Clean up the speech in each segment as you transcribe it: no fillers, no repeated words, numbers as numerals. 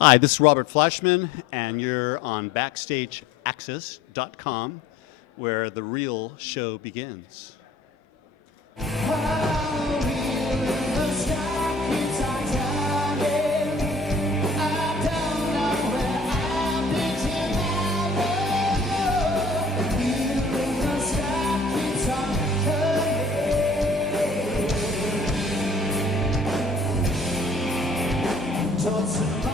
Hi, this is Robert Fleischman, and you're on BackstageAxxess.com, where the real show begins.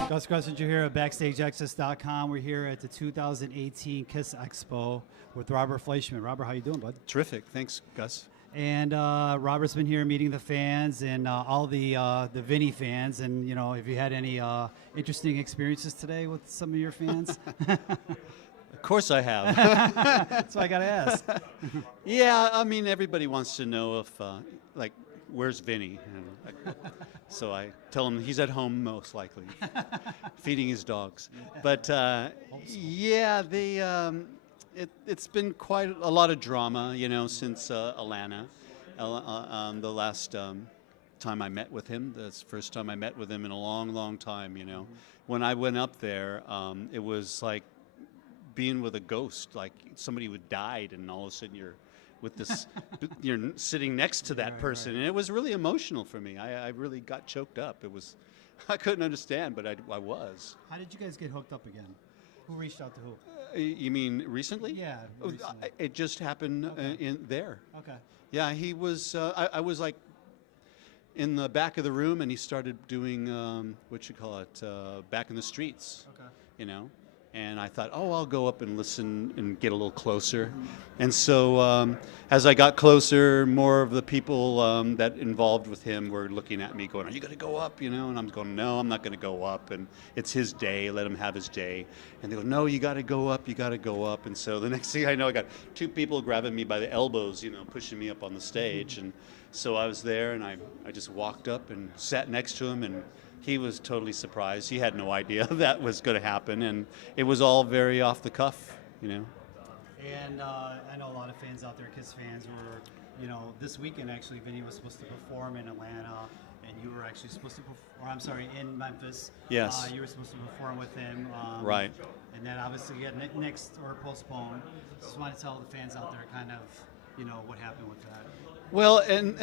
Gus Gressinger here at BackstageAxxess.com. We're here at the 2018 KISS Expo with Robert Fleischman. Robert, how you doing, bud? Terrific. Thanks, Gus. And Robert's been here meeting the fans and all the Vinnie fans. And, you know, have you had any interesting experiences today with some of your fans? Of course I have. That's why I got to ask. Yeah, I mean, everybody wants to know if, like, where's Vinnie? So I tell him he's at home most likely, feeding his dogs. But yeah, it's been quite a lot of drama, you know, since Atlanta. The last time I met with him, that's the first time I met with him in a long, long time, you know. When I went up there, it was like being with a ghost, like somebody who died and all of a sudden you're with this, you're sitting next to that person, and it was really emotional for me. I really got choked up. It was, I couldn't understand, but I was. How did you guys get hooked up again? Who reached out to who? You mean recently? Yeah, recently. It just happened in there. Okay. Yeah, he was. I was like in the back of the room, and he started doing what you call it, back in the streets. Okay. You know. And I thought, oh, I'll go up and listen and get a little closer. And so as I got closer, more of the people that involved with him were looking at me going, are you going to go up? You know, and I'm going, no, I'm not going to go up. And it's his day. Let him have his day. And they go, no, you got to go up. You got to go up. And so the next thing I know, I got two people grabbing me by the elbows, you know, pushing me up on the stage. And so I was there, and I just walked up and sat next to him, and he was totally surprised. He had no idea that was going to happen, and it was all very off the cuff, you know. And I know a lot of fans out there, KISS fans, were, you know, this weekend actually, Vinnie was supposed to perform in Atlanta, and you were actually supposed to perform, I'm sorry, in Memphis. Yes. You were supposed to perform with him. Right. And then obviously get next or postponed. Just want to tell the fans out there kind of, you know, what happened with that. Well, in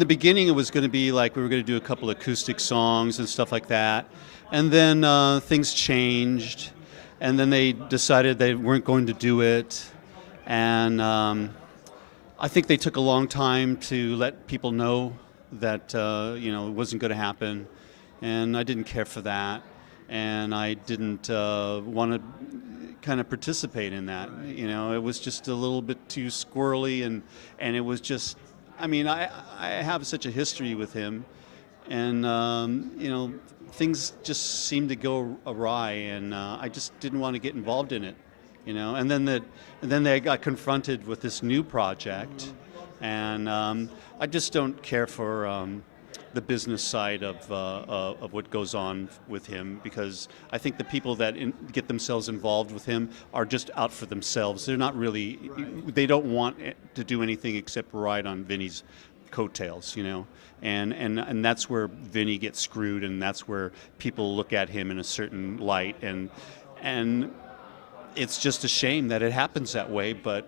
the beginning, it was going to be like we were going to do a couple acoustic songs and stuff like that. And then things changed. And then they decided they weren't going to do it. And I think they took a long time to let people know that, you know, it wasn't going to happen. And I didn't care for that. And I didn't want to kind of participate in that. You know, it was just a little bit too squirrely, and it was just, I mean, I have such a history with him, and you know, things just seemed to go awry, and I just didn't want to get involved in it, you know. And then they got confronted with this new project, and I just don't care for the business side of what goes on with him, because I think the people that get themselves involved with him are just out for themselves. They're not really, they don't want to do anything except ride on Vinnie's coattails, you know, and that's where Vinnie gets screwed, and that's where people look at him in a certain light, and it's just a shame that it happens that way, but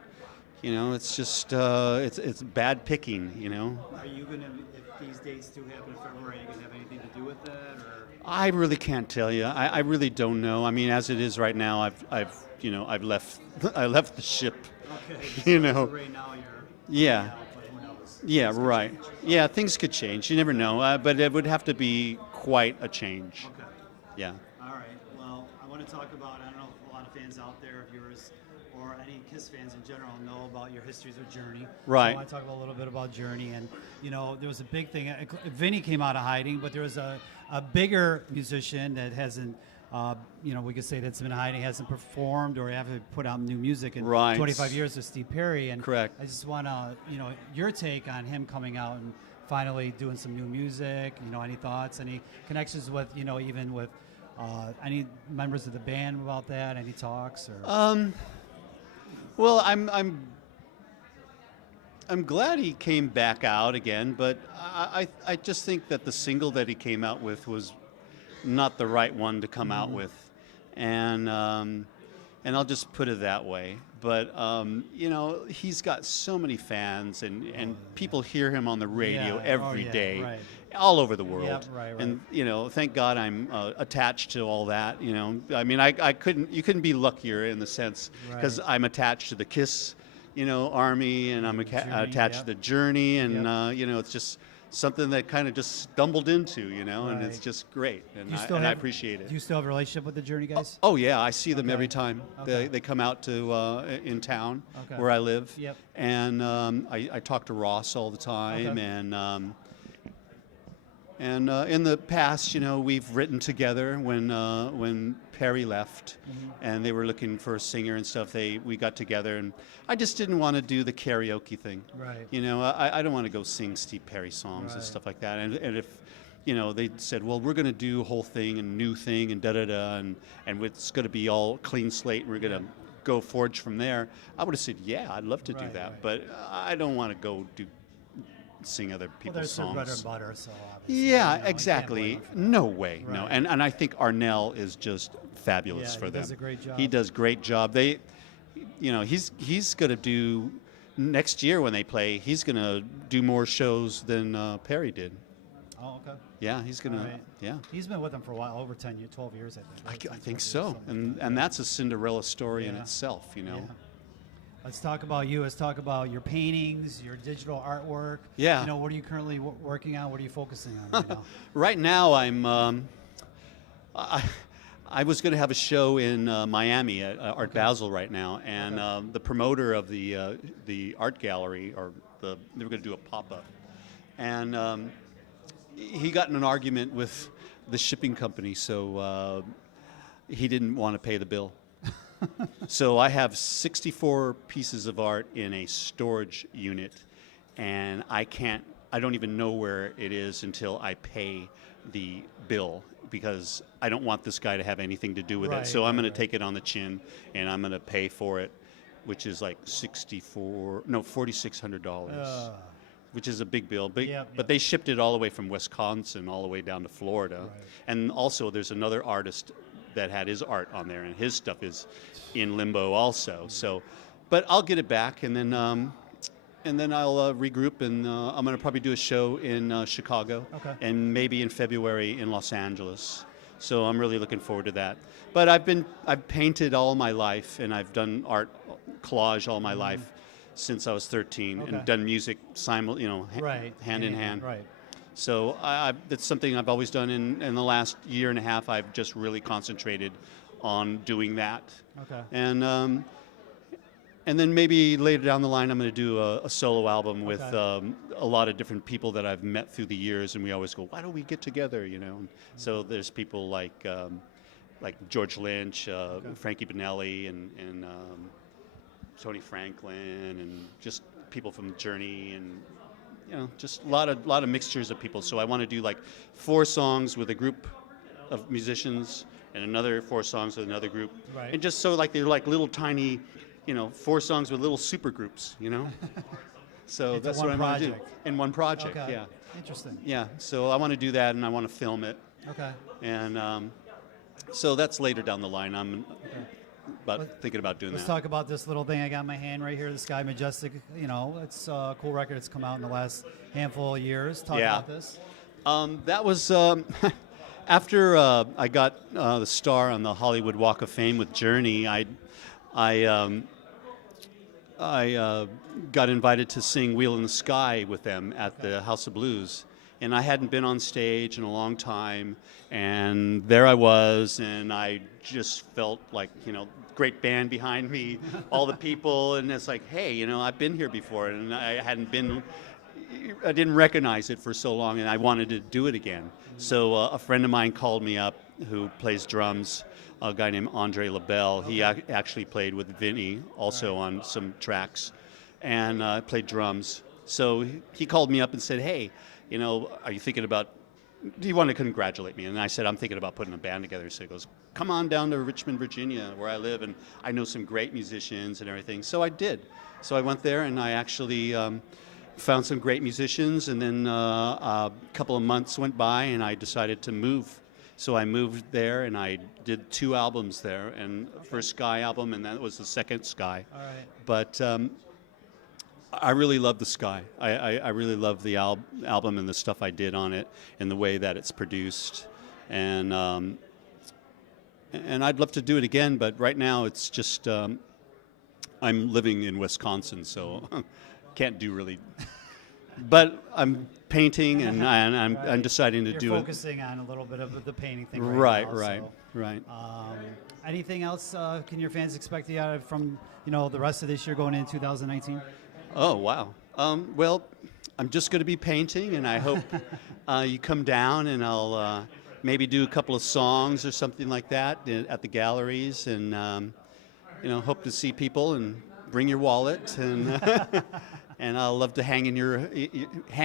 you know, it's just it's bad picking, you know. Are you gonna, if these dates do happen in February, are you gonna have anything to do with that, or? I really can't tell you. I really don't know. I mean, as it is right now, I've you know, I've left I left the ship. Okay. You So know. right now you're. Yeah. Out, but who knows? Yeah. Right. Yeah. Things could change. You never know. But it would have to be quite a change. Okay. Yeah. All right. Well, I want to talk about, I don't know if a lot of fans out there of yours or any KISS fans in general know about your histories with Journey. Right. I want to talk a little bit about Journey. And, you know, there was a big thing. Vinnie came out of hiding, but there was a bigger musician that hasn't, you know, we could say that's been hiding, hasn't performed or haven't put out new music in 25 years with Steve Perry. And correct. I just want to, you know, your take on him coming out and finally doing some new music. You know, any thoughts, any connections with, you know, even with any members of the band about that? Any talks? Or? Well, I'm glad he came back out again, but I just think that the single that he came out with was not the right one to come out with, and I'll just put it that way. But you know, he's got so many fans, and people hear him on the radio every day, right. all over the world. Yep, right. And you know, thank God I'm attached to all that. You know, I mean, you couldn't be luckier in the sense because I'm attached to the KISS, you know, army, and I'm attached to the Journey, and you know, it's just something that kind of just stumbled into, you know, and it's just great, and I appreciate it. Do you still have a relationship with the Journey guys? Oh yeah, I see them every time. They come out to in town where I live, and I talk to Ross all the time, and in the past, you know, we've written together when Perry left, and they were looking for a singer and stuff. We got together, and I just didn't want to do the karaoke thing. Right. You know, I don't want to go sing Steve Perry songs and stuff like that. And if, you know, they said, well, we're going to do a whole thing and new thing and da-da-da, and it's going to be all clean slate, and we're going to go forge from there, I would have said, yeah, I'd love to do that. But I don't want to go sing other people's songs. Bread and butter, so obviously, yeah, you know, exactly. No way, no. And I think Arnell is just fabulous for them. He does a great job. He does great job. They, you know, he's going to do next year when they play. He's going to do more shows than Perry did. Oh, okay. Yeah, he's going to. Yeah. He's been with them for a while, over 10 years, 12 years, I think. I think so, and that's a Cinderella story in itself, you know. Yeah. Let's talk about you. Let's talk about your paintings, your digital artwork. Yeah. You know, what are you currently working on? What are you focusing on right now? Right now, I was going to have a show in Miami at Art Basel right now, and the promoter of the art gallery, they were going to do a pop-up, and he got in an argument with the shipping company, so he didn't want to pay the bill. So I have 64 pieces of art in a storage unit, and I don't even know where it is until I pay the bill, because I don't want this guy to have anything to do with it. So I'm going to take it on the chin, and I'm going to pay for it, which is like $4,600. Which is a big bill, but they shipped it all the way from Wisconsin all the way down to Florida. And also there's another artist that had his art on there, and his stuff is in limbo also. So, but I'll get it back, and then I'll regroup, and I'm going to probably do a show in Chicago, and maybe in February in Los Angeles. So I'm really looking forward to that. But I've painted all my life, and I've done art collage all my life since I was 13, and done music hand in hand. Right. So that's something I've always done. In the last year and a half, I've just really concentrated on doing that. And then maybe later down the line, I'm going to do a solo album with a lot of different people that I've met through the years, and we always go, why don't we get together, you know? So there's people like George Lynch, Frankie Bonelli, and Tony Franklin, and just people from Journey, and you know, just a lot of mixtures of people. So I want to do like 4 songs with a group of musicians, and another 4 songs with another group, and just so like they're like little tiny, you know, 4 songs with little super groups, you know. So that's what I want to do in one project. Yeah. Interesting. Yeah. So I want to do that, and I want to film it. And so that's later down the line. I'm thinking about doing that. Let's talk about this little thing I got in my hand right here, the Sky Majestic. You know, it's a cool record. It's come out in the last handful of years. Talk about this. That was after I got the star on the Hollywood Walk of Fame with Journey. I got invited to sing Wheel in the Sky with them at the House of Blues. And I hadn't been on stage in a long time, and there I was, and I just felt like, you know, great band behind me, all the people, and it's like, hey, you know, I've been here before, and I didn't recognize it for so long, and I wanted to do it again. So a friend of mine called me up who plays drums, a guy named Andre LaBelle. He actually played with Vinnie also on some tracks, and played drums. So he called me up and said, hey, you know, are you thinking about, do you want to congratulate me? And I said, I'm thinking about putting a band together. So he goes, come on down to Richmond, Virginia, where I live, and I know some great musicians and everything. So I did. So I went there, and I actually found some great musicians, and then a couple of months went by, and I decided to move So I moved there, and I did 2 albums there, and first Sky album, and that was the second Sky. All right. But I really love the Sky. I really love the album and the stuff I did on it, and the way that it's produced, and I'd love to do it again. But right now, it's just I'm living in Wisconsin, so can't do really. But I'm painting, and I'm deciding to do it. You're focusing on a little bit of the painting thing Right, now, right, so. right. Anything else can your fans expect from the rest of this year going into 2019? Oh, wow. Well, I'm just going to be painting, and I hope you come down, and I'll maybe do a couple of songs or something like that at the galleries, and hope to see people, and bring your wallet, and and I'll love to hang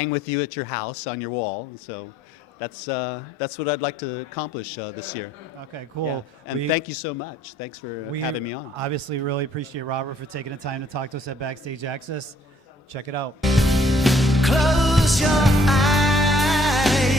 with you at your house on your wall. So that's what I'd like to accomplish this year. Okay, cool. Yeah. And thank you so much. Thanks for having me on. Obviously, really appreciate Robert for taking the time to talk to us at Backstage Access. Check it out. Close your eyes.